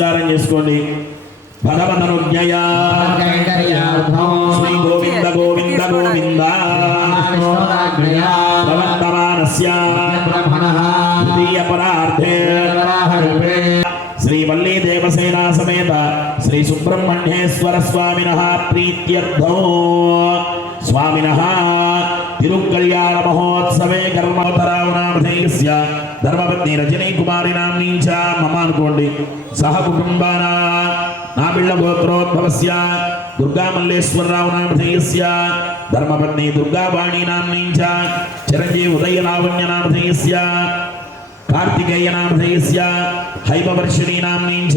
నమస్కారం చేసుకోండి. భగవదనుజ్ఞయ శ్రీ గోవింద గోవింద గోవింద ప్రవర్తమానస్య తృతీయ పరార్థే శ్రీ వల్లీ దేవసేనా సమేత శ్రీ సుబ్రహ్మణ్యేశ్వర స్వామినః ప్రీత్యర్థం స్వామినః తిరుకల్యాణ మహోత్సవే కర్మోత్తరావనామధేయస్య ధర్మపత్ని రజనీ కుమారి నామ్నీ చ మమ అనుకోండి సహ కుటుంబానా నాబిళ్ళ గోత్రోద్భవస్య దుర్గా మల్లేశ్వరరావు నామధేయస్య ధర్మపత్ని దుర్గావాణి నామ్నీ చ చిరంజీవి ఉదయ లావణ్య నామధేయస్య కార్తికేయ నామధేయస్య హైమవర్షిణీ నామ్నీ చ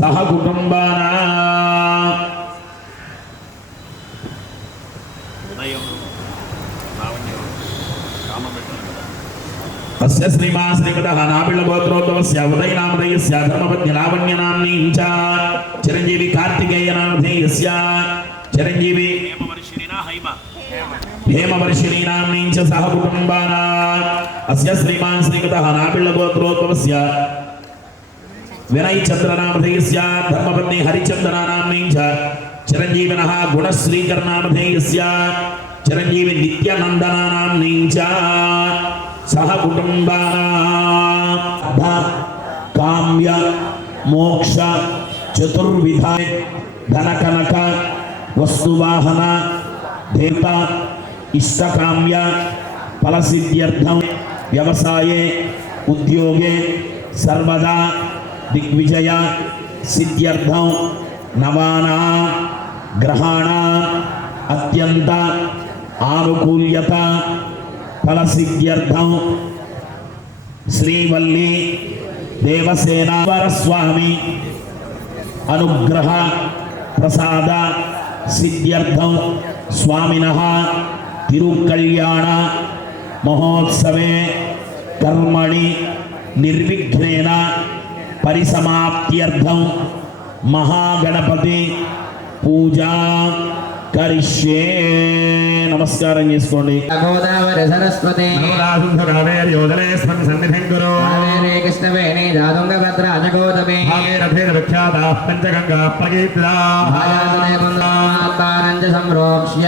సహ కుటుంబానా అస్య శ్రీమాన్ శ్రీమదః నాబిళ్ళ గోత్రోద్భవస్య ఉదయ నామధేయస్య ధర్మపత్ని లావణ్య నామ్నీ చ చిరంజీవి కార్తికేయ నామధేయస్య చిరంజీవి హేమవర్షిణీ నామ్నీ చ సహ కుటుంబానా అస్య శ్రీమాన్ శ్రీమదః నాబిళ్ళ గోత్రోద్భవస్య వినయ్ చంద్ర నామధేయస్య ధర్మపత్ని హరిచంద్ర నామ్నీ చ చిరంజీవినః గుణశ్రీకర్ నామధేయస్య చిరంజీవి నిత్యనందన నామ్నీ చ సహ కుటుంబానా కామ్య మోక్ష చతుర్విధ ధనకనక వస్తువాహన దేవత ఇష్టకామ్య ఫలసిద్ధ్యర్థం వ్యవసాయే ఉద్యోగే సర్వదా దిగ్విజయ సిద్ధ్యర్థం నవానా గ్రహాణ అత్యంత ఆనుకూల్యత ఫలసిద్ధ్యర్థం శ్రీవల్లి దేవసేనావర స్వామి అనుగ్రహ ప్రసాద సిద్ధ్యర్థం స్వామినః తిరుకల్యాణ మహోత్సవే కర్మణి నిర్విఘ్నేన పరిసమాప్త్యర్థం మహాగణపతి పూజా కరిష్యే. నమస్కారం చేసుకోండి. గోదావరి సరస్వతి కావేరి యోజనే సన్నిధిం గురు కావేరి కృష్ణవేణి దాదుంగభద్ర అజగోదమి భాగీరథేన విఖ్యాత పంచగంగా ప్రకీర్తిత భాయాతనే కుందానంద సంరోక్ష్య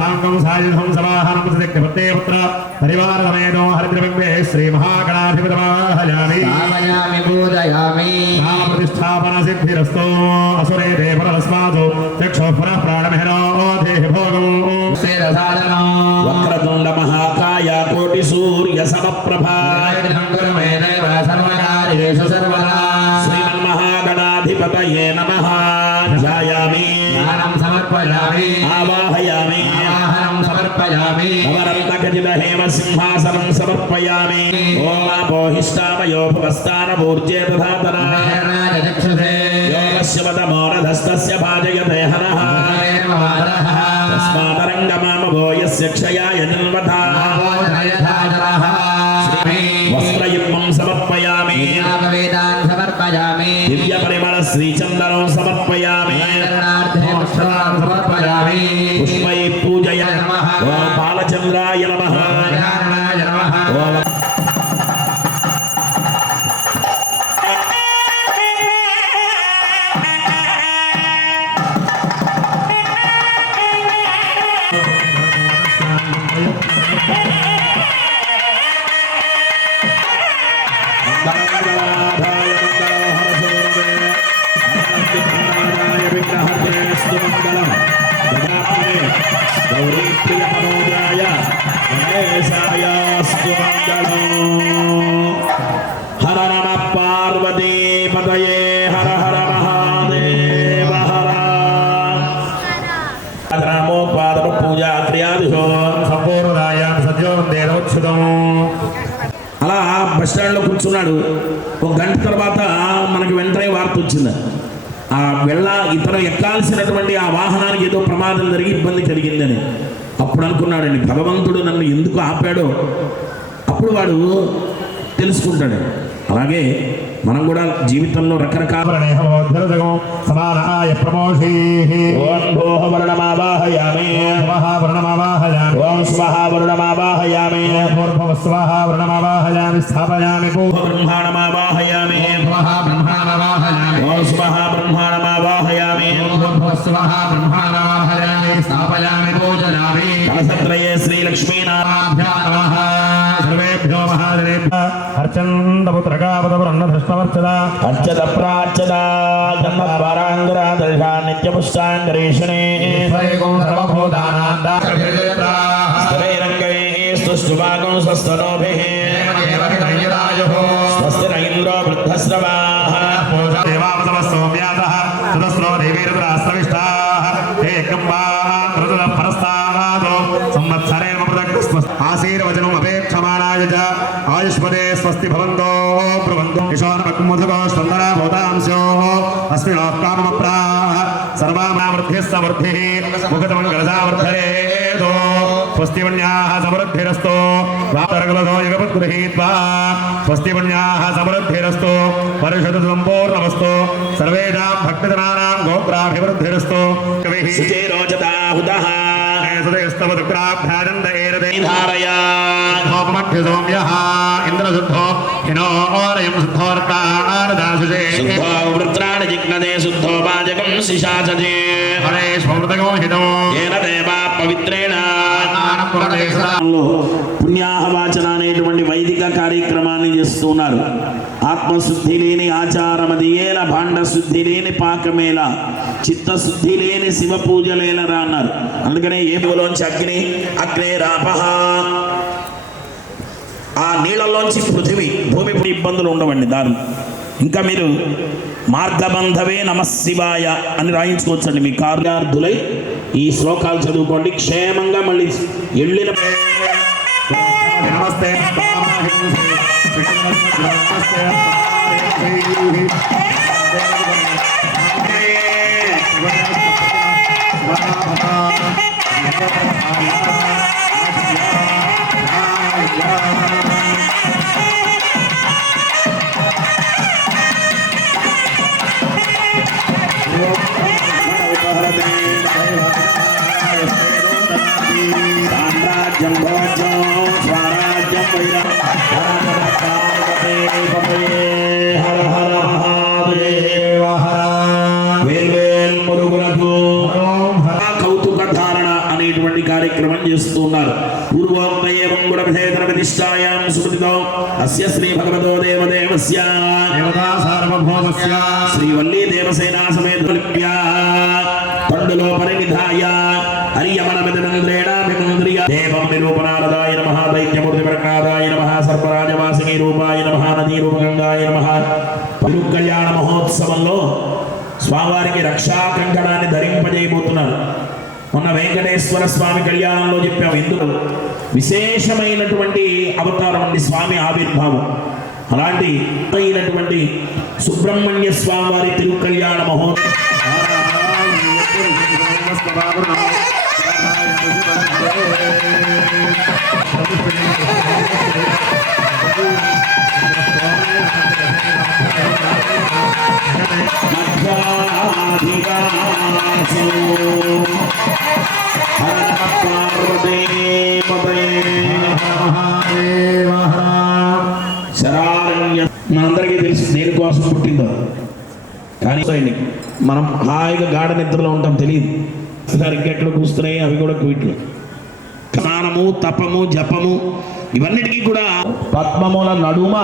సాంగం సాయుధం సమాహనం సదిక్యపత్తే పుత్ర పరివార సమేతో హరిద్రవింబే శ్రీ మహాగణాధిపతమాహయామి భావయామి పూజయామి ప్రతిష్టాపన సిద్ధిరస్తో అసురే దేవరస్మాదు చక్షు పునః ప్రాణమహినో దేహి భోగం శిరసాదనం వక్రతుండ మహాకాయ కోటి సూర్య సమప్రభా గురుమేదేవ సర్వకార్యేషు సర్వదా శ్రీమన్మహాగణాధిపతయే నమః. ధ్యాయామి జ్ఞానం సమర్పయామి ఆవాహయామి ఆవాహనం సమర్పయామి అవరంతకజిత హేమ సింహాసనం సమర్పయామి. ఓమాపోహిష్టామయో భవస్థానమూర్జే తథాతనా చక్షుషే యోగస్య వదమోరధస్తస్య భాజయతే హనః తస్మాదరంగమామభో యస్య క్షయాయ నిర్వధా. వస్త్రయుగ్మం సమర్పయామి. సమర్పయామి దివ్య పరిమళ శ్రీచందనం సమర్పయామి. సమర్పయామి పుష్పై పూజయ. ఓం బాలచంద్రాయ నమః. ఓం హర నమ పార్వతీ పతయే హర హర మహాదేవ హర. రామోపాదమ పూజా క్రియాదిశో సంపూర్ణాయాం సద్యో దేవోచ్యుతం. అలా బస్ స్టాండ్లో కూర్చున్నాడు. ఒక గంట తర్వాత మనకి వెంటనే వార్త వచ్చింది. ఆ ఇతను ఎక్కాల్సినటువంటి ఆ వాహనానికి ఏదో ప్రమాదం జరిగి ఇబ్బంది కలిగిందని. అప్పుడు అనుకున్నాడండి, భగవంతుడు నన్ను ఎందుకు ఆపాడో అప్పుడు వాడు తెలుసుకుంటాడు. అలాగే మనం కూడా జీవితంలో రకరకాల సమానాయ ప్రమోషీ ఓం భోః వర్ణమావాహయామి ఓం స్వః వర్ణమావాహయామి భూర్భువస్వాహ వృణమావాహయామి స్థాపయామి బ్రహ్మాణమావాహయామి బ్రహ్మాణమావాహయామి ఓం స్వః బ్రహ్మాణమావాహయామి బ్రహ్మాణమావాహయామి స్థాపయామి పూజయామి కలశత్రయే శ్రీలక్ష్మీనారాయణ సర్వేభ్యో మహాజనేభ్యః అర్చందపుత్రకావతపురన్నధృష్టవర్చదా అర్చద ప్రార్చద జన్మద్వారాంగురా దర్శా నిత్యపుష్టాంగరేషణే స్థిరైరంగై స్తుష్టువాగం స్వస్తనోభిః స్వస్తిర ఇంద్రో వృద్ధశ్రవాః దేవావతమస్తోమ్యాతః సుదస్రో దేవీరుద్రాస్రవిష్టాః ఏకంబాన్ ఋతుల పరస్తాదో సంవత్సరే ఆశీర్వచనం అపేక్షమాణాయ చ ఆయుష్మదే స్వస్తి భవంతో బ్రువంతో యశోనమకుముఖో స్పందనా భూతాంశో అస్మినోః కామమప్రాః సర్వామావృద్ధిः సమృద్ధిः ముఖతమంగళసావర్ధయేతో స్వస్తి పుణ్యాః సమృద్ధిరస్తు వాతరగలదో యుగపద్గృహీత్వా స్వస్తి పుణ్యాః సమృద్ధిరస్తు పరిషదు సంపూర్ణమస్తు సర్వేషాం భక్తజనానాం గోత్రాభివృద్ధిరస్తు కవిః సుచేరోచతాహుతః సుదేస్తవదుగ్రాభ్యానంద ఏరదే ధారయా సోమ్యః ఇంద్రశుద్ధో హినోరయం శుద్ధోర్తానదాశుషే శుద్ధో వృత్రాణి జిగ్నదే శుద్ధో వాజకం శిశాచజే హరేష్మృతగో హితో ఏన దేవా పవిత్రేణ పుణ్యాహవాచన అనేటువంటి వైదిక కార్యక్రమాన్ని చేస్తున్నారు. ఆత్మశుద్ధి లేని ఆచారమదియేల, భాండ శుద్ధి లేని పాకమేల, చిత్తశుద్ధి లేని శివ పూజలేలరా అన్నారు. అందుకనే ఏలోంచి అగ్నే రాపహ, ఆ నీళ్ళలోంచి పృథివీ భూమి ఇబ్బందులు ఉండవండి దారులు. ఇంకా మీరు మార్గబంధవే నమశివాయ అని రాయించుకోవచ్చండి. మీ కార్యార్థులై ఈ శ్లోకాలు చదువుకోండి. క్షేమంగా మళ్ళీ ఎళ్ళిన నమస్తే సామ్రాజ్యం భోజ్యం స్వరాజ్యం హర హర మహాదేవ వేల్వేల్ మురుగులకు కౌతుక ధారణ అనేటువంటి కార్యక్రమం చేస్తున్నారు. పూర్వోక్తయేవం గుణవిధేతర ప్రతిష్టాయాం సుకృతితో అస్య శ్రీ భగవతో దేవదేవస్య దేవతా సార్వభౌమస్య శ్రీవల్లీ దేవసేనా సమేత తండులో పరినిధాయ హరియమనమిదనంద్రేణాభిమంద్రియ దేవం నిరూపణారదాయ నమః దైత్యమూర్తి ప్రకాదాయ నమః సర్పరాజవాసిని రూపాయ నమః నదీ రూపగంగాయ నమః. తిరుకల్యాణ మహోత్సవంలో స్వామివారికి రక్షా కంకణాన్ని ధరింపజేయబోతున్నారు. మొన్న వెంకటేశ్వర స్వామి కళ్యాణంలో చెప్పాము. ఇందులో విశేషమైనటువంటి అవతారం అండి స్వామి ఆవిర్భావం. అలాంటి అయినటువంటి సుబ్రహ్మణ్య స్వామివారి తిరుకల్యాణ మహోత్సవం శరారణ్య మనందరికీ తెలుసు దేనికోసం పుట్టిందో, కానీ మనం హాయిగా గాఢ నిద్రలో ఉంటాం, తెలియదు ఇంకెక్కడ కూస్తున్నాయి అవి కూడా వీటిలో. స్నానము, తపము, జపము ఇవన్నిటికీ కూడా పద్మముల నడుమ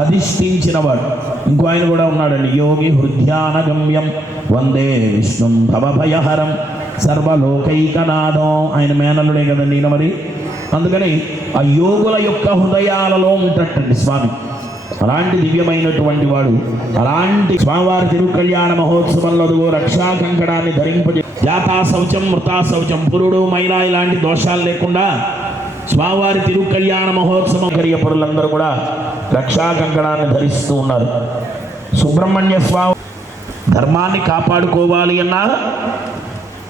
అధిష్ఠించినవాడు ఇంకో ఆయన కూడా ఉన్నాడండి. యోగి హృద్యాన గమ్యం వందే విష్ణుం భవభయహరం సర్వలోకైకనాథం. ఆయన మేనల్లుడే కదండి ఈయన. మరి అందుకని ఆ యోగుల యొక్క హృదయాలలో ఉంటట్టండి స్వామి. అలాంటి దివ్యమైనటువంటి వాడు. అలాంటి స్వామివారి తిరుకల్యాణ మహోత్సవంలో రక్షా కంకణాన్ని ధరింపజే జాతా శౌచం మృతా శౌచం పురుడు మైలా ఇలాంటి దోషాలు లేకుండా స్వామివారి తిరుకల్యాణ మహోత్సవం పరులందరూ కూడా రక్షా కంకణాన్ని ధరిస్తూ ఉన్నారు. సుబ్రహ్మణ్య స్వామి ధర్మాన్ని కాపాడుకోవాలి అన్నా,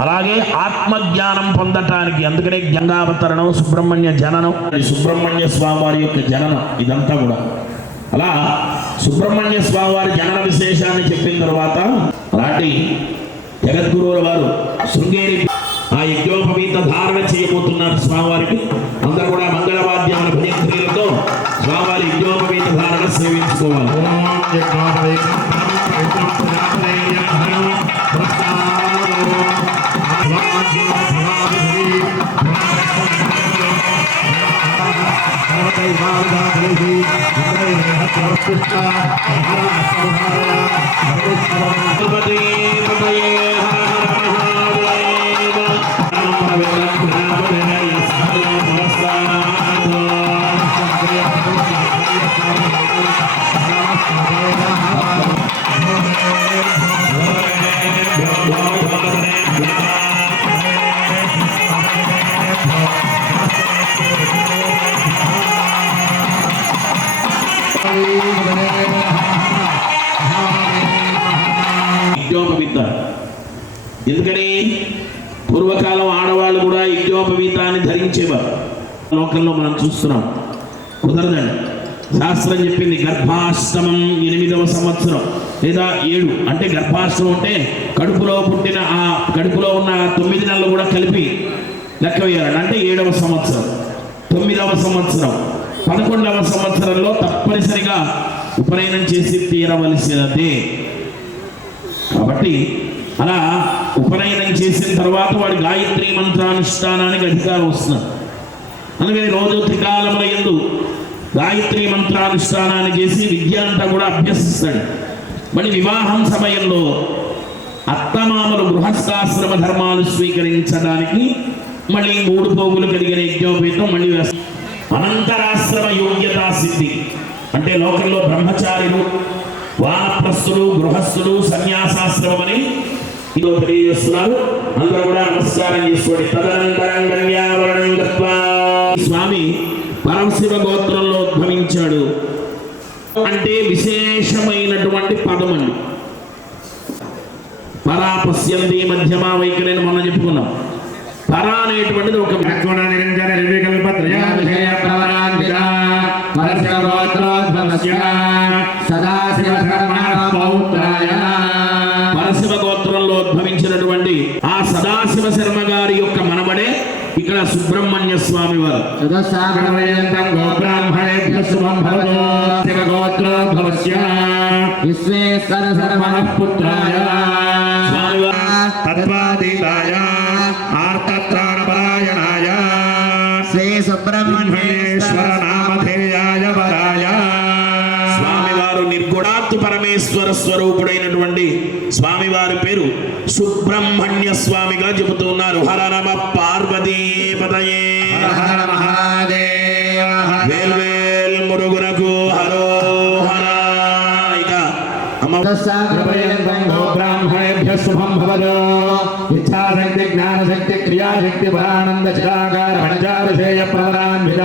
అలాగే ఆత్మజ్ఞానం పొందటానికి, అందుకనే గంగావతరణం, సుబ్రహ్మణ్య జననం, సుబ్రహ్మణ్య స్వామి వారి యొక్క జననం ఇదంతా కూడా అలా సుబ్రహ్మణ్య స్వామి వారి జనన విశేషాన్ని చెప్పిన తర్వాత అలాంటి జగద్గురువుల వారు శృంగేరి ఆ యజ్ఞోపవీత ధారణ చేయబోతున్నారు స్వామివారికి. అందరూ కూడా మంగళవాద్యాల భజంత్రీలతో స్వామివారి యజ్ఞోపవీత ధారణ సేవించుకోవాలి. ఎందుకని పూర్వకాలం ఆడవాళ్ళు కూడా యజ్ఞోపవీతాన్ని ధరించేవారు. లోకంలో మనం చూస్తున్నాం, కుదరదండి. శాస్త్రం చెప్పింది గర్భాష్టమం 8వ సంవత్సరం లేదా 7 అంటే గర్భాష్టమం అంటే కడుపులో పుట్టిన ఆ కడుపులో ఉన్న 9 నెలలు కూడా కలిపి లెక్క వేయాలండి. అంటే 7వ సంవత్సరం, 9వ సంవత్సరం, 11వ సంవత్సరంలో తప్పనిసరిగా ఉపనయనం చేసి తీరవలసినదే. కాబట్టి అలా ఉపనయనం చేసిన తర్వాత వాడి గాయత్రి మంత్రానుష్ఠానానికి అధికారం వస్తున్నారు. అందుకని రోజు త్రికాలముల యందు గాయత్రి మంత్రానుష్ఠానాన్ని చేసి విద్య అంతా కూడా అభ్యసిస్తాడు. మళ్ళీ వివాహం సమయంలో అత్తమామలు గృహస్థాశ్రమ ధర్మాలు స్వీకరించడానికి మళ్ళీ 3 పోగులు కలిగిన యజ్ఞోపేతం మళ్ళీ వేస్తారు. అనంతరాశ్రమ యోగ్యతా సిద్ధి అంటే లోకంలో బ్రహ్మచారులు, వానప్రస్థులు, గృహస్థులు, సన్యాసాశ్రమం అని ఇదో తెలియజేస్తున్నారు. అందరూ కూడా నమస్కారం చేసుకోండి. తదనంతరం గణ్యావరణం గత్వా స్వామి పరమశివ గోత్రంలో ఉద్భవించాడు అంటే విశేషమైనటువంటి పదం అండి. పరా పశ్యంతి మధ్యమా వైఖరి అని మనం చెప్పుకున్నాం. పరా అనేటువంటిది ఒక పరశివ గోత్రంలో ఉద్భవించినటువంటి ఆ సదాశివ శర్మ గారి యొక్క మనవడే ఇక్కడ సుబ్రహ్మణ్య స్వామి వారు. విశ్వేశ్వర పుత్రాయ తత్వాతీతాయ ఆర్తత్రాణపరాయణాయ శ్రీ సుబ్రహ్మణ్యేశ్వర నామధేయాయ వరాయ. స్వామివారు నిర్గుణాత్తు పరమేశ్వర స్వరూపుడైనటువంటి స్వామివారి పేరు సుబ్రహ్మణ్య స్వామిగా చెబుతున్నారు. హర నమ పార్వతీపతయే హర మహాదేవ వేల్వేల్ మురుగునకు హరో హర. ఇక బ్రాహ్మణేభ్యః శుభం భవతు. ఇచ్ఛాశక్తి, జ్ఞానశక్తి, క్రియాశక్తి, పరానంద చిరాకార పంచాభిషేయ ప్రవరాన్విత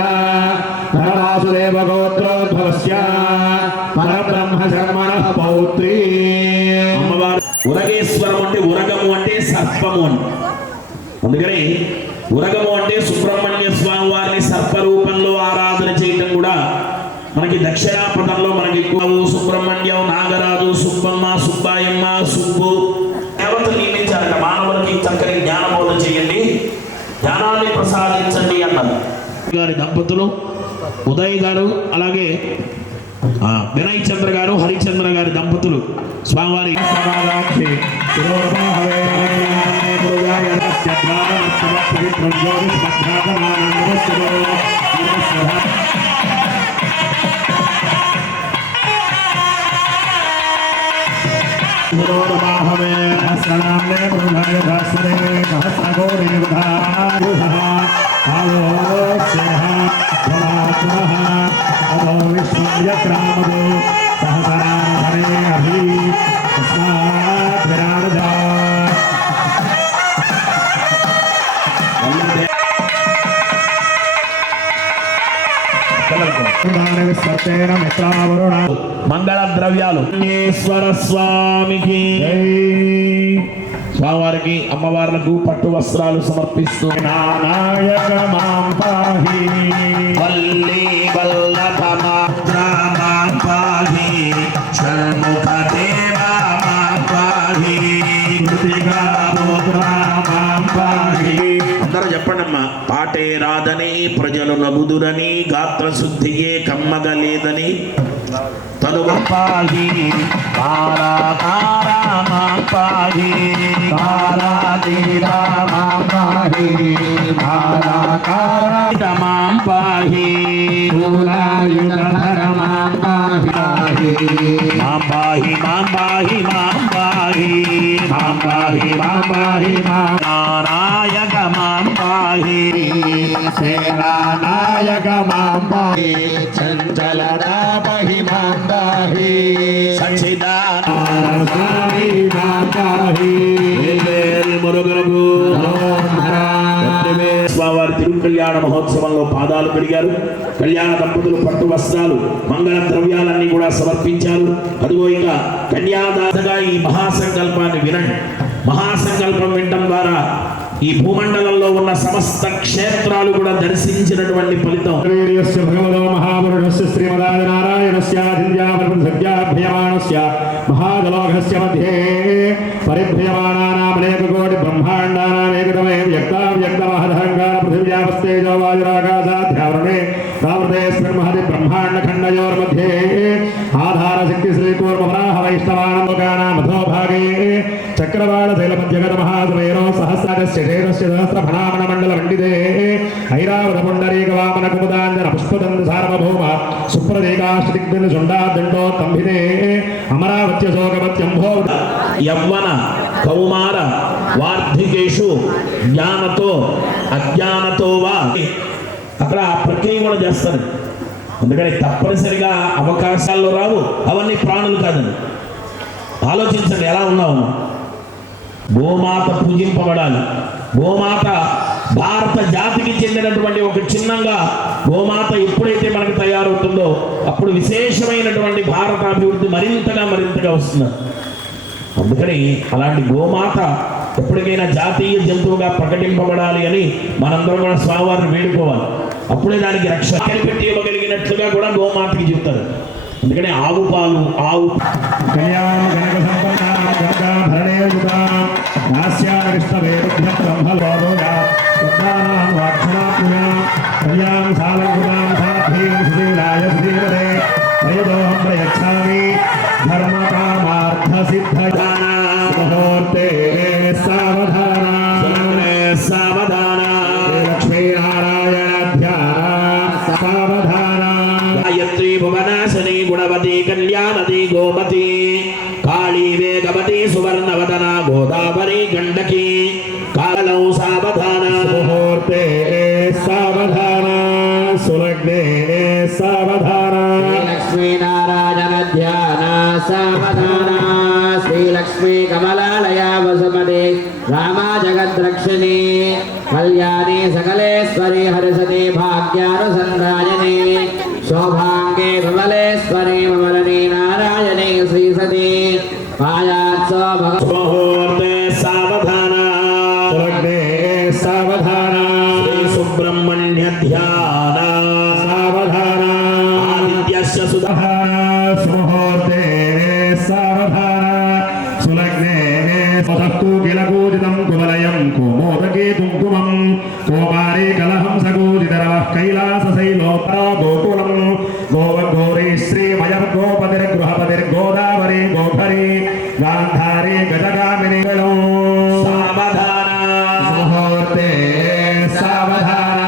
పరవాసుదేవ గోత్రోద్భవస్య పరబ్రహ్మ శర్మణః పౌత్రీ. అమ్మవారు ఉరగేశ్వరం అంటే ఉరగము అంటే సర్పము అని. అందుకని ఉరగము అంటే సుబ్రహ్మణ్య స్వామి వారిని సర్పరూపంలో ఆరాధన చేయటం కూడా మనకి దక్షిణాపథంలో మనకి ఎక్కువ. సుబ్రహ్మణ్యం, నాగరాజు, సుబ్బమ్మ, సుబ్బాయమ్మ, సుబ్బు దేవతలు నియమించారట. మానవులకి చక్కని జ్ఞానబోధ చేయండి, జ్ఞానాన్ని ప్రసాదించండి అన్నారు. గారి దంపతులు ఉదయ్ గారు, అలాగే వినయ్ చంద్ర గారు, హరిచంద్ర గారి దంపతులు స్వామివారి మంగళ ద్రవ్యాలు స్వామికి స్వామివారికి అమ్మవార్లకు పట్టు వస్త్రాలు సమర్పిస్తూ నానాయక మాం పాహి వల్లి వల్లభ మాం షణ్ముఖదేవా మాం పాహి కృతికాపుత్రా మాం పాహి. అందరూ చెప్పండమ్మా. పాటే రాదని ప్రజలు నగుదురని గాత్రశుద్ధియే కమ్మగలేదని తనువ పాహి కారాకారా మాం పాహి కారాతీరా మాం పాహి కారాకార మాం పాహి మూలాయుధర మాం పాహి మాం పాహి మాం పాహి మాం పాహి మాం పాహి మాం పాహి నారాయక మాం పాహి సేనానాయక మాం పాహి చంచలదాపహి మాం పాహి సచ్చిదానంద స్వామి మాం పాహి మురుగురుగు స్వామివారి తిరుకల్యాణ మహోత్సవంలో పాదాలు కడిగారు. కళ్యాణ దంపతులు పట్టు వస్త్రాలు మంగళ ద్రవ్యాలన్నీ కూడా సమర్పించారు. అదిగో ఇక కన్యాదాతగా ఈ మహాసంకల్పాన్ని వినండి. మహాసంకల్పం వినడం ద్వారా ఈ భూమండలంలో ఉన్న సమస్త క్షేత్రాలు కూడా దర్శించినటువంటి ఫలితం. వీర్యస్య భగవతో మహాపురుషస్య శ్రీమదాది నారాయణస్య దివ్యాభ్యమానస్య మహాజలోకస్య మధ్యే పరిభ్రయమాణానామనేకకోటి బ్రహ్మాండానామేకతమే వ్యక్తావ్యక్తమహదహంకార పృథివ్యాపస్తేజో వాయురాకాశాధ్యావరణే తావృతేస్మిన్ మహతి బ్రహ్మాండఖండయోర్मध्ये ఆధారశక్తి శ్రీకూర్మవరాహ వైష్ణవానలోకానామధోభాగే చక్రవాళశైలమధ్యగత మహాసుమేరో సహస్రస్య శేషస్య సహస్రఫణామణమండలమండితే ఐరావత పుండరీక వామన కుముదాంజన పుష్పదండ సార్వభౌమ సుప్రదీకాష్టదిగ్భిన్న శుండాదండో తంభితే అమరావత్య శోకమత్యంభో యవ్వన కౌమార వార్ధికేషు జ్ఞానతో అజ్ఞానతో వా అక్కడ ప్రక్రియ కూడా చేస్తారు. అందుకని తప్పనిసరిగా అవకాశాల్లో రావు. అవన్నీ ప్రాణులు కాదండి. ఆలోచించండి ఎలా ఉన్నావు. గోమాత పూజింపబడాలి. గోమాత భారత జాతికి చెందినటువంటి ఒక చిహ్నంగా గోమాత ఎప్పుడైతే మనకు తయారవుతుందో అప్పుడు విశేషమైనటువంటి భారత అభివృద్ధి మరింతగా వస్తుంది. అందుకని అలాంటి గోమాత ఎప్పటికైనా జాతీయ జంతువుగా ప్రకటింపబడాలి అని మనందరం కూడా స్వామివారిని వేడుకోవాలి. అప్పుడే దానికి రక్షణ పెట్టి ఇవ్వగలిగినట్లుగా కూడా గోమాతకి చెప్తారు. అందుకని ఆవు పాలు ఆవు సావధాన గాయత్రీ భువనాశని గుణవతి కళ్యాణది గోమతి కాళీ వేగవతి సువర్ణవదన గోదావరి గండకి కాలం సావధాన ముహూర్తే సావధాన సులగ్నే సావధాన లక్ష్మీనారాయణ ధ్యాన సావధాన శ్రీలక్ష్మీ కమలాలయ వసుమతి రామా జగద్రక్షిణి కళ్యాణి సకలేశ్వరి హరిసతి భాగ్యానుసందాయని శోభాంగే విమలేశ్వరి మమలని నారాయణి శ్రీసతి పాయాత్సో ముహూర్తే సావధాన సులగ్నే సావధాన శ్రీ సుబ్రహ్మణ్య ధ్యాన సావధాన ఆదిత్యస్య సుధా సుముహూర్తే సావధాన సులగ్నే స్వతః కిలకూజితం కువలయం కోమోదకే కుంకుమం కోమారే కలహం సగోజితరవః కైలాసశైలోపరా గోకులం గోవగోరీ శ్రీమయర్గోపతిర్గృహపతిర్గోదావరి గోధరి గాంధారి గజగామిని సావధాన ముహూర్తే సావధాన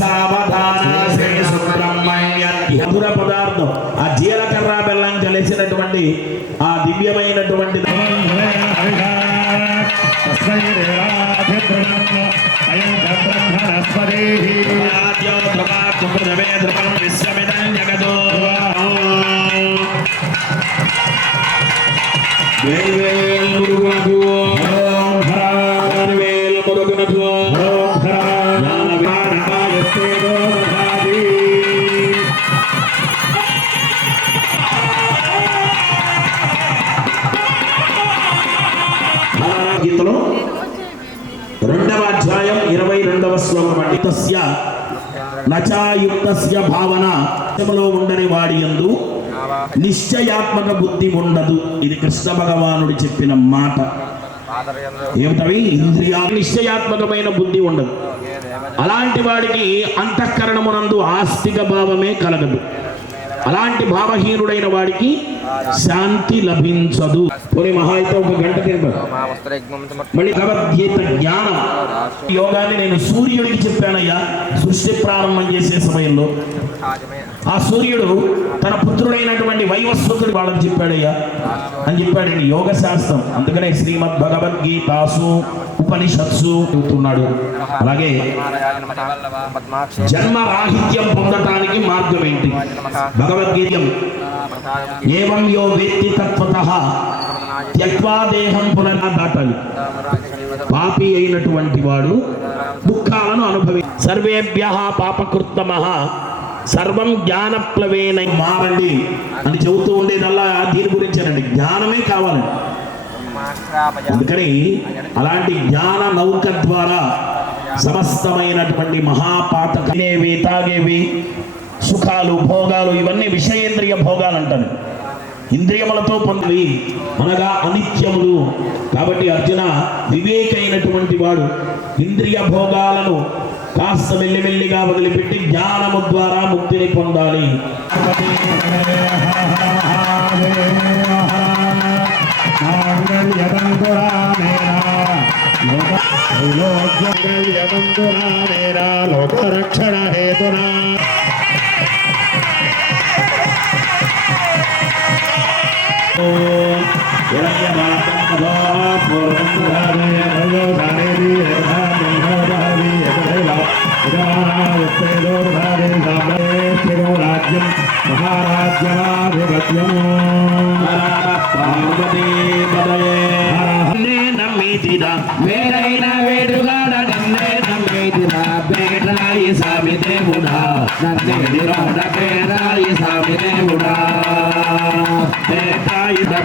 సావధాన శ్రీ సుబ్రహ్మణ్య మధుర పదార్థం ఆ జీలకర్ర బెల్లం కలిసినటువంటి ఆ దివ్యమైనటువంటి గీతలో 2వ అధ్యాయం 22వ శ్లోకం అండి. తస్య నచాయుక్తస్య భావన లో ఉండని వాడి యందు నిశ్చయాత్మక బుద్ధి ఉండదు. ఇది కృష్ణ భగవానుడు చెప్పిన మాట. ఏమిటవి? ఇంద్రియాలు నిశ్చయాత్మకమైన బుద్ధి ఉండదు. అలాంటి వాడికి అంతఃకరణమునందు ఆస్తిక భావమే కలగదు. అలాంటి భావహీనుడైన వాడికి శాంతి లభించదు. కొన్ని మహా అయితే ఒక గంట తింటారు. మళ్ళీ భగవద్గీత జ్ఞానం యోగాన్ని నేను సూర్యుడికి చెప్పానయ్యా. సృష్టి ప్రారంభం చేసే సమయంలో ఆ సూర్యుడు తన పుత్రుడైనటువంటి వైవస్వతుడు వాళ్ళకి చెప్పాడయ్యా అని చెప్పాడు యోగ శాస్త్రం. అందుకనే శ్రీమద్ భగవద్గీతాసు ఉపనిషత్సు చెబుతున్నాడు. అలాగే జన్మ రాహిత్యం పొందటానికి మార్గం ఏంటి? భగవద్గీతం ఏవం యో వేత్తి తత్వతః త్యక్వా దేహం పునః దాటాలి. పాపి అయినటువంటి వాడు దుఃఖాలను అనుభవి సర్వేభ్యః పాపకృత్తమః సర్వం జ్ఞానప్లవేన మారండి అని చెబుతూ ఉండేదల్లా దీని గురించేనండి. జ్ఞానమే కావాలండి. అందుకని అలాంటి జ్ఞాన నౌక ద్వారా సమస్తమైనటువంటి మహాపాతక తినేవి, తాగేవి, సుఖాలు, భోగాలు ఇవన్నీ విషయేంద్రియ భోగాలు అంటారు. ఇంద్రియములతో పొందివి అనగా అనిత్యములు. కాబట్టి అర్జున వివేకైనటువంటి వాడు ఇంద్రియ భోగాలను కాస్త మెల్లిమెల్లిగా వదిలిపెట్టి జ్ఞానము ద్వారా ముక్తిని పొందాలి. లోకరక్షణ హేతునా రాజ్యం మహారాజ్యాధిపత్యం వేరైన వేడుగాడ నన్నే నమ్మేదిరా బేరాయి సామి దేవుడా నన్నే నిరోడ బేరాయి సామి దేవుడా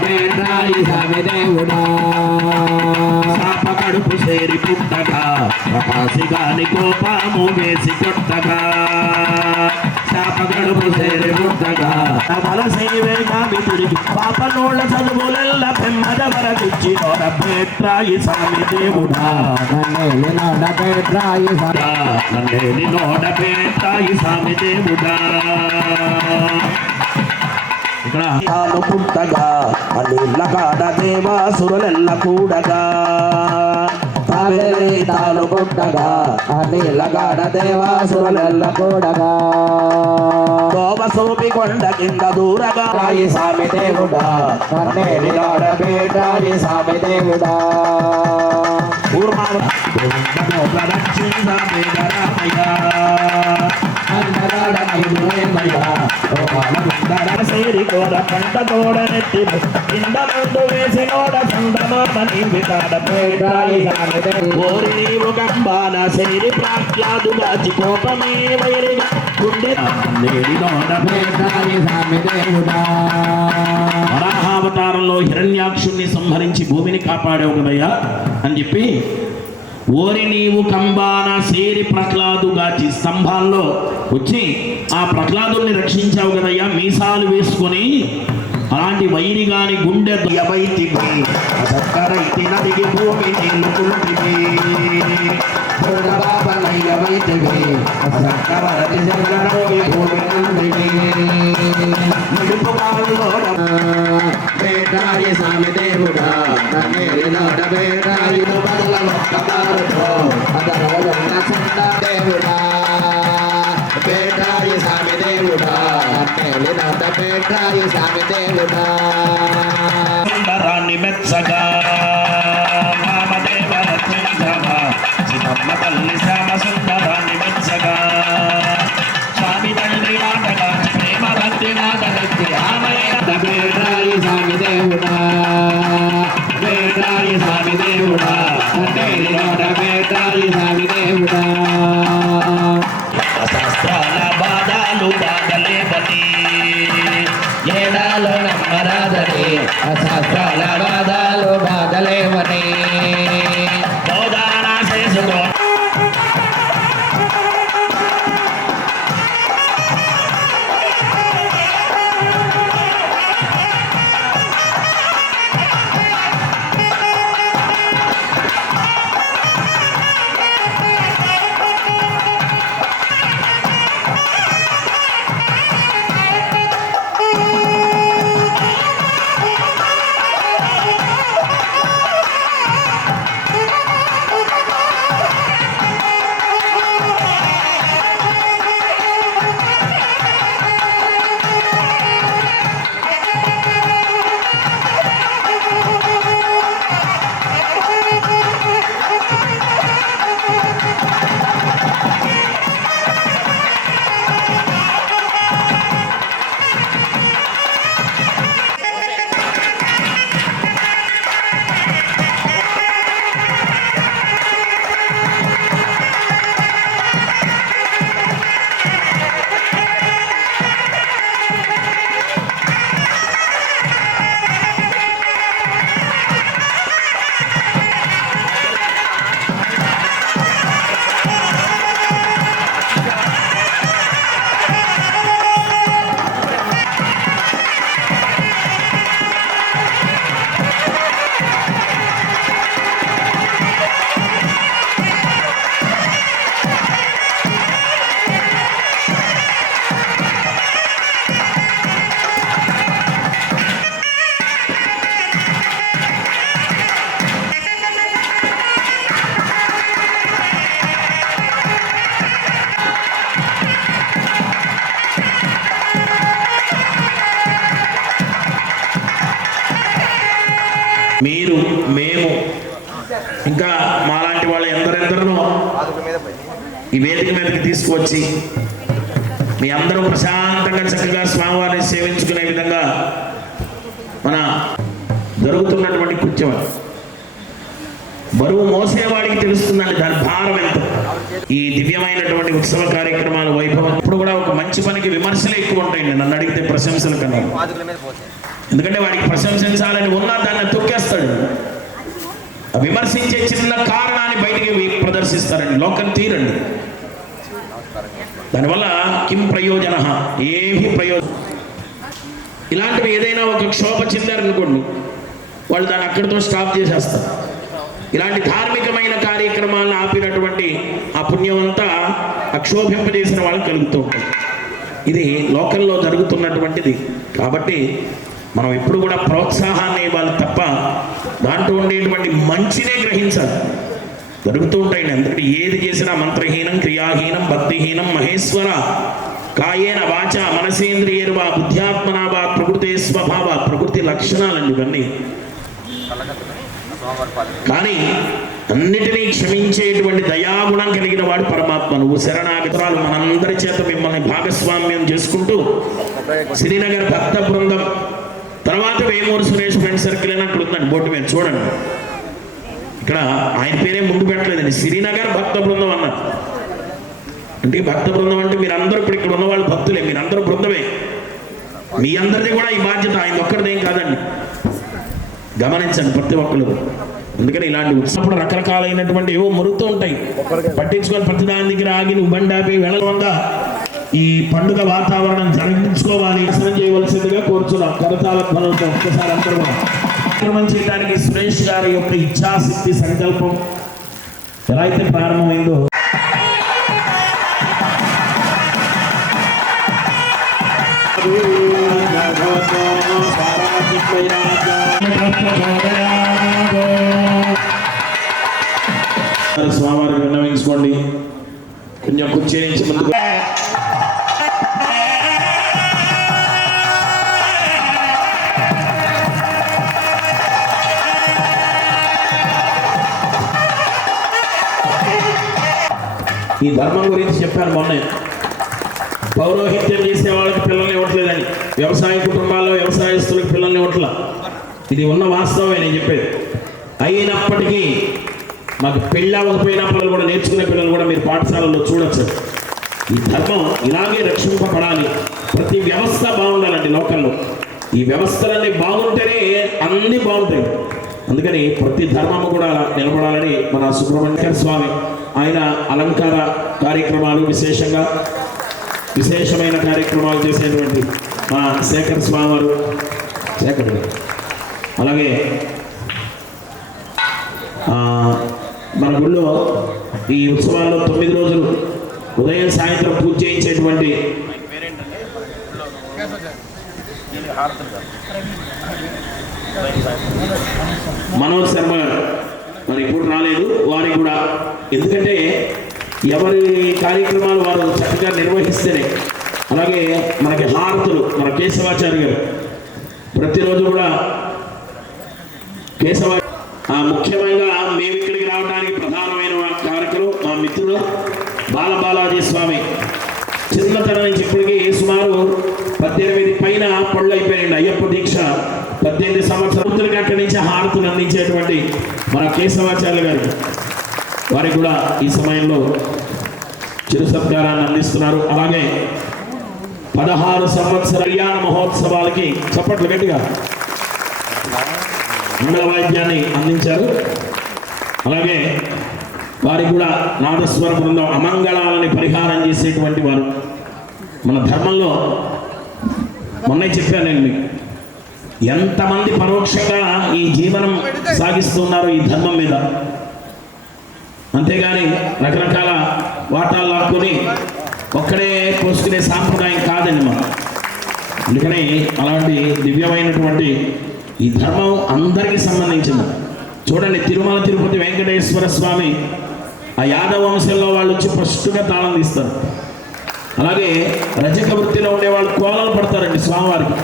బేరాయి సామి దేవుడా శాప కడుపు సేరి పుట్టగా ప్రకాశిగాని కోపము వేసి కొట్టగా శాప కడుపు సేరి పుట్టగా పాపనోళ్ళ చదువులెల్ల పెమ్మద వరకుచ్చి నోడ బేట్రాయి సామి దేవుడా నన్నేలి నోడ బేట్రాయి నన్నేలి నోడ బేట్రాయి సామి దేవుడా. ఇక్కడ పుట్టగా అల్లిళ్ళ కాడ దేవాసురులెల్ల కూడగా తాను పుట్టగా అల్లిళ్ళ కాడ దేవాసురులెల్ల కూడగా సోపి కొండ కింద దూరగా రాయి సామి దేవుడా నన్నేలి నోడ బేట్రాయి సామి దేవుడా. సేరి కోడ పంట తోడ నెత్తి కింద ముందు వేసి నోడ ఓరి నీవు గంబాల సేరి ప్రాఖ్యాదు దాచి కోపమే వైరిగా గుండె వరాహావతారంలో హిరణ్యాక్షుణ్ణి సంహరించి భూమిని కాపాడావు కదయ్యా అని చెప్పి ఓరి నీవు కంబాన సేరి ప్రహ్లాదు గాచి స్తంభాల్లో వచ్చి ఆ ప్రహ్లాదుల్ని రక్షించావు కదయ్యా మీసాలు వేసుకొని. అలాంటి వైరి గాని గుండె నదికి భూమి బేటాయి సామి దేవుడా నన్నేలి నోడ బేటాయి దేవుడా బేటాయి సామి దేవుడా నన్నేలి నోడ బేటాయి సామి దేవుడా. సుందరాన్ని మెచ్చగా వామదేవ రచించగా చిన్నమ్మ తల్లి శ్యామ సుందరాన్ని మెచ్చగా స్వామి తండ్రి నాటగా ప్రేమ తండ్రి నాటగట్టి ఆమె బేటాయి సామి దేవుడా బేటాయి సామి దేవుడా నన్నేలి నోడ బేటాయి సామి దేవుడా. శాస్త్రాల బాధాలు బాధలేవని ఏడాలో నమ్మరాదని శాస్త్రాల బాధాలు ఇంకా మాలాంటి వాళ్ళు ఎందరెందరినో ఈ వేదిక మీదకి తీసుకువచ్చి మీ అందరూ ప్రశాంతంగా చక్కగా స్వామివారిని సేవించుకునే విధంగా మన జరుగుతున్నటువంటి కృత్యం. బరువు మోసేవాడికి తెలుస్తుందండి దాని భారం ఎంత. ఈ దివ్యమైనటువంటి ఉత్సవ కార్యక్రమాల వైభవం ఇప్పుడు కూడా ఒక మంచి పనికి విమర్శలు ఎక్కువ ఉంటాయండి నన్ను అడిగితే ప్రశంసల కన్నా. ఎందుకంటే వాడికి ప్రశంసించాలని ఉన్నా దాన్ని తొక్కేస్తాడు. విమర్శించే చిన్న కారణాన్ని బయటికి ప్రదర్శిస్తారండి. లోకం తీరండి. దానివల్ల కిం ప్రయోజన, ఏమి ప్రయోజనం. ఇలాంటివి ఏదైనా ఒక క్షోభ చెందారనుకోండి వాళ్ళు దాన్ని అక్కడితో స్టాప్ చేసేస్తారు. ఇలాంటి ధార్మికమైన కార్యక్రమాలను ఆపినటువంటి ఆ పుణ్యం అంతా అక్షోభింపజేసిన వాళ్ళకి కలుగుతూ ఉంటుంది. ఇది లోకంలో జరుగుతున్నటువంటిది. కాబట్టి మనం ఎప్పుడు కూడా ప్రోత్సాహాన్ని ఇవ్వాలి తప్ప దాంట్లో ఉండేటువంటి మంచినే గ్రహించాలి. జరుగుతూ ఉంటాయండి. ఎందుకంటే ఏది చేసినా మంత్రహీనం, క్రియాహీనం, భక్తిహీనం, మహేశ్వర కాయేన వాచ మనసేంద్రియర్వా బుద్ధ్యాత్మనావా ప్రకృతి స్వభావ, ప్రకృతి లక్షణాలండి ఇవన్నీ. కానీ అన్నిటినీ క్షమించేటువంటి దయాగుణం కలిగిన వాడు పరమాత్మ. నువ్వు శరణాగతాలు మనందరి చేత మిమ్మల్ని భాగస్వామ్యం చేసుకుంటూ శ్రీనగర్ భక్త బృందం తర్వాత వేమూరు సురేష్ ఫ్రెండ్ సర్కిల్ అని అక్కడ ఉందండి బోర్డు మీద చూడండి. ఇక్కడ ఆయన పేరే ముందు పెట్టలేదండి, శ్రీనగర్ భక్త బృందం అన్నారు. అంటే భక్త బృందం అంటే మీరందరూ ఇప్పుడు ఇక్కడ ఉన్న వాళ్ళు భక్తులే, మీరందరూ బృందమే. మీ అందరిది కూడా ఈ బాధ్యత ఆయన ఒక్కరిదేం కాదండి. గమనించండి ప్రతి ఒక్కరు. అందుకని ఇలాంటి ఉత్సవం రకరకాలైనటువంటి ఏవో మురుగుతూ ఉంటాయి. పట్టించుకొని ప్రతి దాని దగ్గర ఆగి నువ్వు బండాపి వెళ్ళకుండా ఈ పండుగ వాతావరణం జరిగించుకోవాలి, దర్శనం చేయవలసిందిగా కోరుచున్నాం. కరతాల ధ్వనులతో ఒక్కసారి అందరూ కూడా కార్యక్రమం చేయడానికి సురేష్ గారి యొక్క ఇచ్ఛాశక్తి సంకల్పం ఎలా అయితే ప్రారంభమైందో స్వామివారికి విన్నవించుకోండి. కొంచెం కుర్చీ నుంచి ముందుకు ఈ ధర్మం గురించి చెప్పాను మొన్న. పౌరోహిత్యం చేసే వాళ్ళకి పిల్లల్ని ఇవ్వట్లేదని, వ్యవసాయ కుటుంబాల్లో వ్యవసాయస్తులకు పిల్లల్ని ఇవ్వట్ల. ఇది ఉన్న వాస్తవమే నేను చెప్పేది. అయినప్పటికీ మాకు పెళ్ళి అవ్వకపోయినా పిల్లలు కూడా నేర్చుకునే పిల్లలు కూడా మీరు పాఠశాలలో చూడొచ్చు. ఈ ధర్మం ఇలాగే రక్షింపబడాలి. ప్రతి వ్యవస్థ బాగుండాలండి లోకంలో. ఈ వ్యవస్థలన్నీ బాగుంటేనే అన్నీ బాగుంటాయి. అందుకని ప్రతి ధర్మము కూడా నిలబడాలని మన సుబ్రహ్మణ్య స్వామి ఆయన అలంకార కార్యక్రమాలు విశేషమైన కార్యక్రమాలు చేసేటువంటి మా శేఖర్ స్వామి వారు, శేఖర్ అలాగే మన గుళ్ళో ఈ ఉత్సవాల్లో 9 రోజులు ఉదయం సాయంత్రం పూజ చేయించేటువంటి మనోజ్ శర్మ మరి ఇప్పుడు రాలేదు. వారికి కూడా ఎందుకంటే ఎవరి కార్యక్రమాలు వారు చక్కగా నిర్వహిస్తేనే. అలాగే మనకి హారతులు మన కేశవాచార్య గారు ప్రతిరోజు కూడా ముఖ్యంగా మేము ఇక్కడికి రావడానికి ప్రధానమైన కార్యక్రమం మా మిత్రుడు బాలబాలాజీ స్వామి. చిన్నతనం నుంచి ఇప్పటికీ సుమారు 18 పైన పళ్ళు అయిపోయాయండి. అయ్యప్ప దీక్ష 18 సంవత్సరాలకి అక్కడి నుంచి హారతులు అందించేటువంటి మన కేశవాచార్య గారు వారికి కూడా ఈ సమయంలో చిరు సత్కారాన్ని అందిస్తున్నారు. అలాగే 16 సంవత్సర కళ్యాణ మహోత్సవాలకి చప్పట్లు గట్టిగా మంగళ వాయిద్యాన్ని అందించారు. అలాగే వారికి కూడా నాదస్వర బృందం అమంగళాలని పరిహారం చేసేటువంటి వారు. మన ధర్మంలో మొన్న చెప్పాను నేను మీకు, ఎంతమంది పరోక్షంగా ఈ జీవనం సాగిస్తున్నారు ఈ ధర్మం మీద. అంతేగాని రకరకాల వాటాలు లాక్కొని ఒక్కడే పోసుకునే సాంప్రదాయం కాదండి మనం. అందుకని అలాంటి దివ్యమైనటువంటి ఈ ధర్మం అందరికీ సంబంధించింది. చూడండి, తిరుమల తిరుపతి వెంకటేశ్వర స్వామి ఆ యాదవ వంశంలో వాళ్ళు వచ్చి ఫస్ట్గా తాళం తీస్తారు. అలాగే రజక వృత్తిలో ఉండే వాళ్ళు కోలలు పడతారండి స్వామివారికి.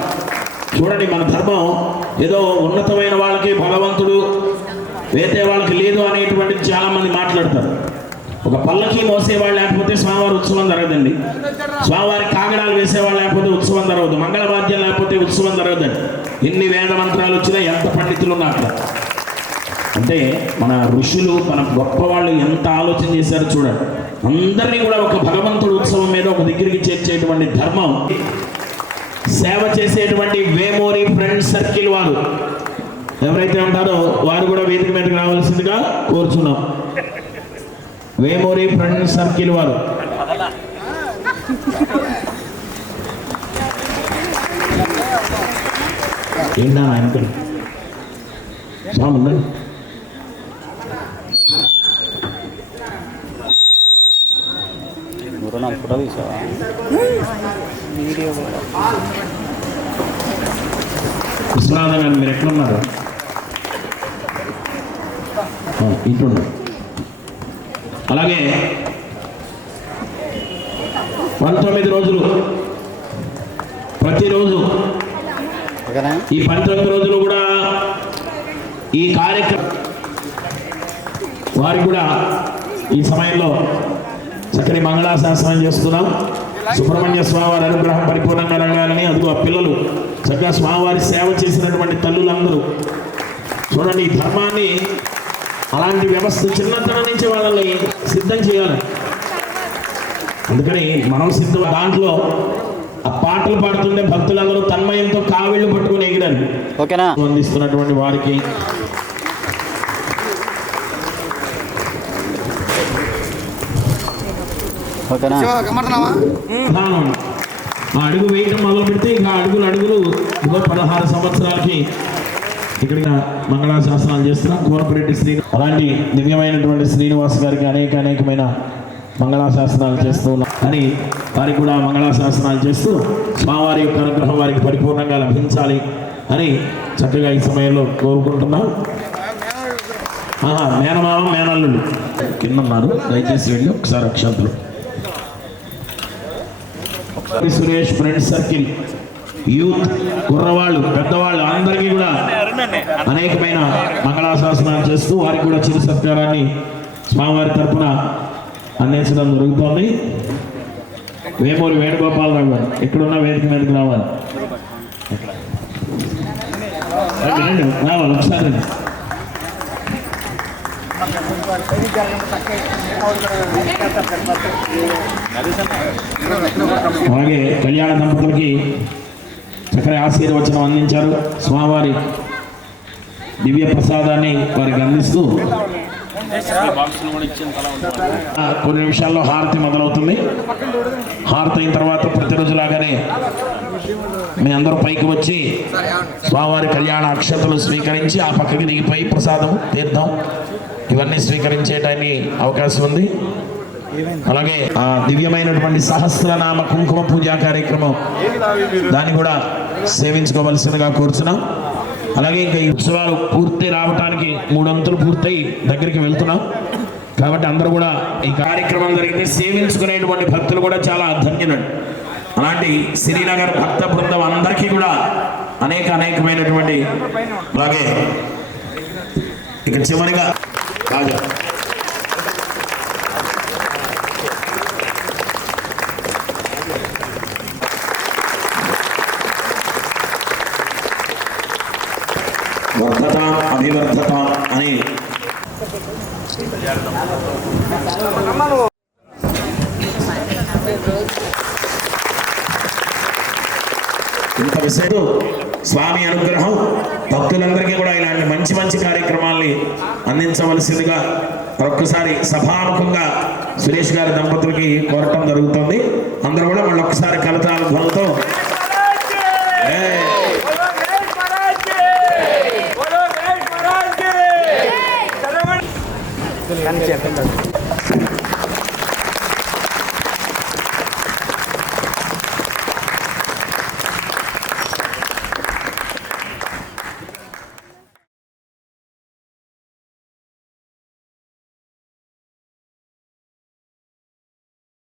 చూడండి, మన ధర్మం ఏదో ఉన్నతమైన వాళ్ళకి భగవంతుడు వేసే వాళ్ళకి లేదు అనేటువంటిది చాలా మంది మాట్లాడతారు. ఒక పల్లకి మోసేవాళ్ళు లేకపోతే స్వామివారి ఉత్సవం జరగదండి. స్వామివారి కాగడాలు వేసేవాళ్ళు లేకపోతే ఉత్సవం జరగదు. మంగళవాద్యం లేకపోతే ఉత్సవం జరగదండి. ఎన్ని వేద మంత్రాలు వచ్చినా ఎంత పండితులు ఉన్నారు. అంటే మన ఋషులు మన గొప్ప వాళ్ళు ఎంత ఆలోచన చేశారో చూడండి. అందరినీ కూడా ఒక భగవంతుడు ఉత్సవం మీద ఒక దగ్గరికి చేర్చేటువంటి ధర్మం సేవ చేసేటువంటి వేమూరి ఫ్రెండ్స్ సర్కిల్ వారు ఎవరైతే ఉంటారో వారు కూడా వేదిక మీదకి రావాల్సిందిగా కోరుచున్నాం. వేమూరి ఫ్రెండ్స్ సర్కిల్ వారు ఏంటా అంకుల్ స్వామి ఫోటో తీసావా? విశ్వనాథం గారు మీరు ఎక్కడున్నారు? ఇంట్లో. అలాగే 19 రోజులు ప్రతిరోజు ఈ 19 రోజులు కూడా ఈ కార్యక్రమం వారికి కూడా ఈ సమయంలో చక్కని మంగళాశాసనం చేస్తున్నాం. సుబ్రహ్మణ్య స్వామివారి అనుగ్రహం పరిపూర్ణంగా రంగాలని అందుకు ఆ పిల్లలు చక్కగా స్వామివారి సేవ చేసినటువంటి తల్లులందరూ చూడండి. ఈ ధర్మాన్ని అలాంటి వ్యవస్థ చిన్నతనం నుంచి వాళ్ళని సిద్ధం చేయాలి. అందుకని మనం సిద్ధం దాంట్లో ఆ పాటలు పాడుతుండే భక్తులందరూ తన్మయంతో కావిళ్ళు పట్టుకుని ఎగిరారు. ఓకేనా? అందిస్తున్నటువంటి వారికి ఓకేనా? ఆ అడుగు వేయడం మొదలు పెడితే ఇంకా అడుగులు 16 సంవత్సరాలకి ఇక్కడ మంగళాశాసనాలు చేస్తున్నాం. కోరపరెడ్డి శ్రీ అలాంటి దివ్యమైనటువంటి శ్రీనివాస్ గారికి అనేకమైన మంగళాశాసనాలు చేస్తూ ఉన్నాం అని వారికి కూడా మంగళాశాసనాలు చేస్తూ స్వామివారి యొక్క అనుగ్రహం వారికి పరిపూర్ణంగా లభించాలి అని చక్కగా ఈ సమయంలో కోరుకుంటున్నాం. మేనమామ మేనల్లుడు కింద ఉన్నారు, దయచేసి వెళ్ళి ఒకసారి అక్షంతలు. సురేష్ ఫ్రెండ్స్ సర్కిల్ యూత్ కుర్రవాళ్ళు పెద్దవాళ్ళు అందరికీ కూడా అనేకమైన మంగళాశాసనాలు చేస్తూ వారికి కూడా చిరు సత్కారాన్ని స్వామివారి తరఫున అందించడం జరుగుతోంది. వేమూరి వేణుగోపాలరావు గారు ఎక్కడున్నా వేదిక మీదకి రావాలి. ఒకసారి అలాగే కళ్యాణ దంపతులకి చక్కని ఆశీర్వచనం అందించారు. స్వామివారి దివ్య ప్రసాదాన్ని వారికి అందిస్తూ కొన్ని నిమిషాల్లో హారతి మొదలవుతుంది. హారతి అయిన తర్వాత ప్రతిరోజులాగానే మీ అందరూ పైకి వచ్చి స్వామివారి కళ్యాణ అక్షతలు స్వీకరించి ఆ పక్కకి దిగిపోయి ప్రసాదం తీర్థం ఇవన్నీ స్వీకరించేటానికి అవకాశం ఉంది. అలాగే ఆ దివ్యమైనటువంటి సహస్రనామ కుంకుమ పూజా కార్యక్రమం దాన్ని కూడా సేవించుకోవలసిందిగా కోరుచున్నాం. అలాగే ఇంకా ఈ ఉత్సవాలు పూర్తి రావటానికి 3 వంతులు పూర్తయి దగ్గరికి వెళ్తున్నాం కాబట్టి అందరూ కూడా ఈ కార్యక్రమం జరిగితే సేవించుకునేటువంటి భక్తులు కూడా చాలా ధన్యులు. అలాంటి శ్రీనగర్ భక్త బృందం అందరికీ కూడా అనేకమైనటువంటి అలాగే ఇక చివరిగా రాజా వర్ధత అభివర్ధత అని ఇంత విషయం స్వామి అనుగ్రహం భక్తులందరికీ కూడా ఇలాంటి మంచి కార్యక్రమాల్ని అందించవలసిందిగా మరొక్కసారి సభాముఖంగా సురేష్ గారి దంపతులకి కోరటం జరుగుతుంది. అందరూ కూడా మళ్ళొక్కసారి కలతాల ధ్వనితో Kan siap kan?